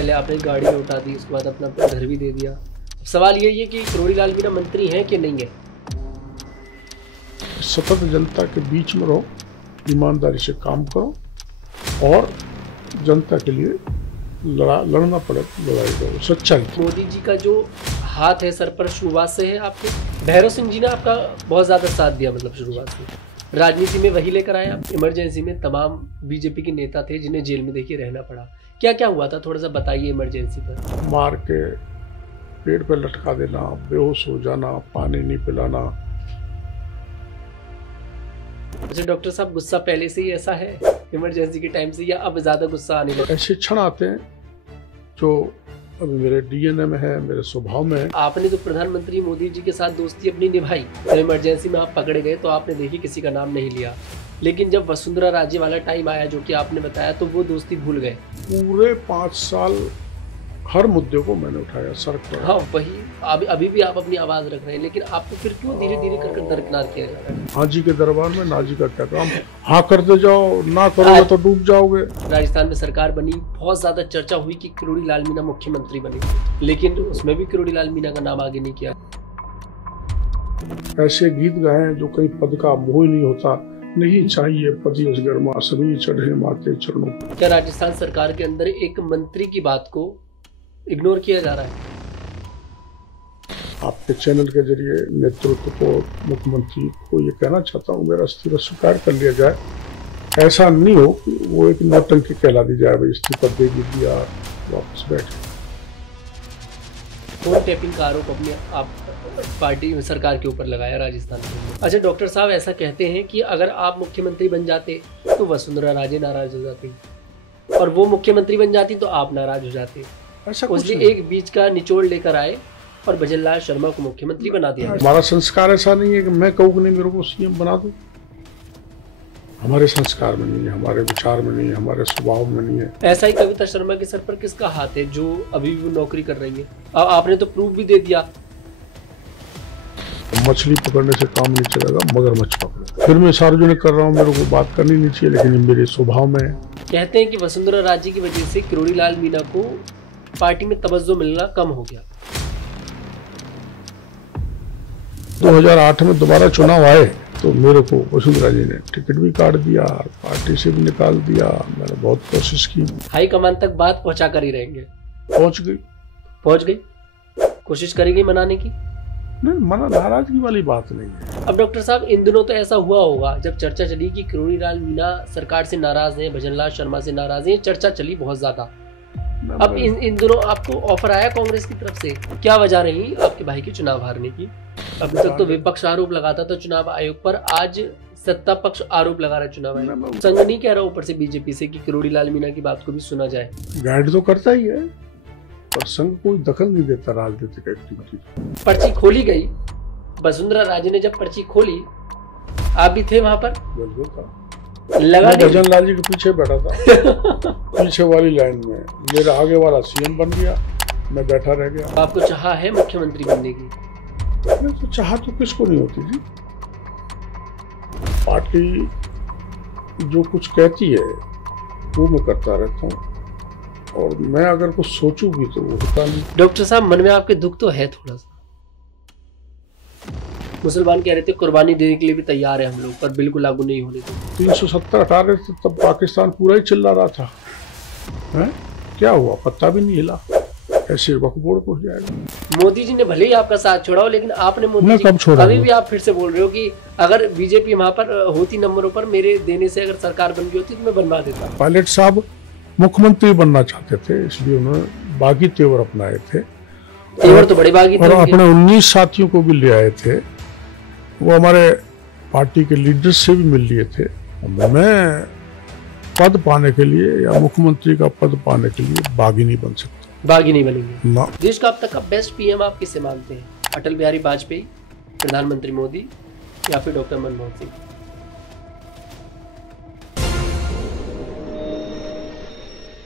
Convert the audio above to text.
पहले आपने गाड़ी लौटा दी, उसके बाद अपना घर भी दे दिया। सवाल ये कि किरोड़ी लाल मीणा मंत्री हैं कि नहीं है? सतत जनता के बीच में रहो, ईमानदारी से काम करो और जनता के लिए लड़ना पड़े, लड़ाई करो, सच्चाई। मोदी जी का जो हाथ है सर पर शुरुआत से है आपके। भैरव सिंह जी ने आपका बहुत ज़्यादा साथ दिया, मतलब शुरुआत से राजनीति में वही लेकर आए आप। इमरजेंसी में तमाम बीजेपी के नेता थे जिन्हें जेल में देखिए रहना पड़ा। क्या क्या हुआ था, थोड़ा सा बताइए इमरजेंसी पर। मार के पेड़ पे लटका देना, बेहोश हो जाना, पानी नहीं पिलाना। अच्छा डॉक्टर साहब, गुस्सा पहले से ही ऐसा है इमरजेंसी के टाइम से, या अब ज्यादा गुस्सा आने लगा? ऐसे क्षण आते हैं जो अभी मेरे डीएनए में है, मेरे स्वभाव में है। आपने तो प्रधानमंत्री मोदी जी के साथ दोस्ती अपनी निभाई, जब इमरजेंसी में आप पकड़े गए तो आपने देखिए किसी का नाम नहीं लिया, लेकिन जब वसुंधरा राजे वाला टाइम आया जो कि आपने बताया, तो वो दोस्ती भूल गए। पूरे 5 साल हर मुद्दे को मैंने उठाया सर पर। हाँ वही, अभी भी आप अपनी आवाज रख रहे हैं, लेकिन आपको फिर क्यों धीरे धीरे कर दरकिनार किया जा रहा है? हाँ जी के दरबार में ना जी का क्या काम। हाँ करते जाओ, ना करोगे तो डूब जाओगे। राजस्थान में सरकार बनी, बहुत ज्यादा चर्चा हुई कि किरोड़ी लाल मीणा मुख्यमंत्री बने, लेकिन उसमें भी किरोड़ी लाल मीणा का नाम आगे नहीं किया। ऐसे गीत गाए जो कहीं पद का मोह नहीं होता, नहीं चाहिए पति असगरमा, सभी चढ़े माते चरणों। क्या राजस्थान सरकार के अंदर एक मंत्री की बात को इग्नोर किया जा रहा है? आपके चैनल के जरिए नेतृत्व को, मुख्यमंत्री को ये कहना चाहता हूँ, मेरा इस्तीफा स्वीकार कर लिया जाए। ऐसा नहीं हो कि वो एक नौटंकी कहला दी जाए, भाई इस्तीफा दे दिया वापस बैठ। फोन टैपिंग का आरोप अपने आप पार्टी सरकार के ऊपर लगाया राजस्थान में। अच्छा डॉक्टर साहब, ऐसा कहते हैं कि अगर आप मुख्यमंत्री बन जाते तो वसुंधरा राजे नाराज हो जाती, और वो मुख्यमंत्री बन जाती तो आप नाराज हो जाते। ऐसा उसने एक बीच का निचोड़ लेकर आए और भजनलाल शर्मा को मुख्यमंत्री बना दिया। हमारा संस्कार ऐसा नहीं है कि मैं कहूँ कि नहीं मेरे को सीएम बना दो। हमारे संस्कार में नहीं है, हमारे विचार में नहीं है, हमारे स्वभाव में नहीं है। ऐसा ही कविता शर्मा के सर पर किसका हाथ है जो अभी भी नौकरी कर रही है? आपने तो प्रूफ भी दे दिया। मछली पकड़ने से काम नहीं चलेगा, मगरमच्छ पकड़ो। फिर मैं सार्वजनिक कर रहा हूँ, मेरे को बात करनी नहीं चाहिए, लेकिन मेरे स्वभाव में है। कहते हैं कि वसुंधरा राजे की वजह से किरोड़ी लाल मीणा को पार्टी में तवज्जो मिलना कम हो गया। 2008 में दोबारा चुनाव आए तो मेरे को वसुंधरा जी ने टिकट भी काट दिया, पार्टी से भी निकाल दिया। मैंने बहुत कोशिश की, हाई कमान तक बात पहुंचा कर ही रहेंगे। पहुंच गई। कोशिश करेंगे मनाने की? नहीं, मना नाराजगी वाली बात नहीं है। अब डॉक्टर साहब, इन दिनों तो ऐसा हुआ होगा जब चर्चा चली कि किरोड़ी लाल मीणा सरकार से नाराज है, भजनलाल शर्मा से नाराज है, चर्चा चली बहुत ज्यादा। अब इन दिनों आपको ऑफर आया कांग्रेस की तरफ से, क्या वजह रही आपके भाई के चुनाव हारने की? अभी तक तो विपक्ष आरोप लगाता था चुनाव आयोग पर, आज सत्ता पक्ष आरोप लगा रहा है चुनाव आयोग। संघ नहीं कह रहा ऊपर से बीजेपी से कि किरोड़ी लाल मीणा की बात को भी सुना जाए। गाइड तो करता ही है, पर संघ कोई दखल नहीं देता राजनीतिक एक्टिविटी। पर्ची खोली गई, वसुंधरा राजे ने जब पर्ची खोली, आप भी थे वहां पर? बिल्कुल था। लगा भजनलाल जी के पीछे बैठा था पीछे वाली लाइन में। मेरा आगे वाला सीएम बन गया, मैं बैठा रह गया। आपको चाह है मुख्यमंत्री बनने की? नहीं तो चाह तो किसको नहीं होती जी। पार्टी जो कुछ कहती है वो मैं करता रहता हूँ, और मैं अगर कुछ सोचूंगी तो वो होता नहीं। डॉक्टर साहब, मन में आपके दुख तो है थोड़ा सा। मुसलमान कह रहे थे कुर्बानी देने के लिए भी तैयार है हम लोग, पर बिल्कुल लागू नहीं होने देते। 370 हटा रहे थे तब पाकिस्तान पूरा ही चिल्ला रहा था, है? क्या हुआ? पत्ता भी नहीं हिला। ऐसे वक्त बोर्ड हो जाएगा। मोदी जी ने भले ही आपका साथ छोड़ा हो, लेकिन आपने मोदी जी कब छोड़ा? अभी भी आप फिर से बोल रहे हो कि अगर बीजेपी वहां पर होती नंबरों पर, मेरे देने से अगर सरकार बन गई होती तो मैं बनवा देता। पायलट साहब मुख्यमंत्री बनना चाहते थे, इसलिए उन्होंने बागी तेवर अपनाए थे। तेवर तो बड़े बागी थे, और अपने 19 साथियों को भी ले आए थे। वो हमारे पार्टी के लीडर से भी मिल लिए थे। मैं पद पाने के लिए या मुख्यमंत्री का पद पाने के लिए बागी नहीं बन सकता। बागी नहीं बनेंगे ना। देश का अब तक का बेस्ट पीएम आप किससे मानते हैं? अटल बिहारी वाजपेयी, प्रधानमंत्री मोदी, या फिर डॉक्टर मनमोहन सिंह?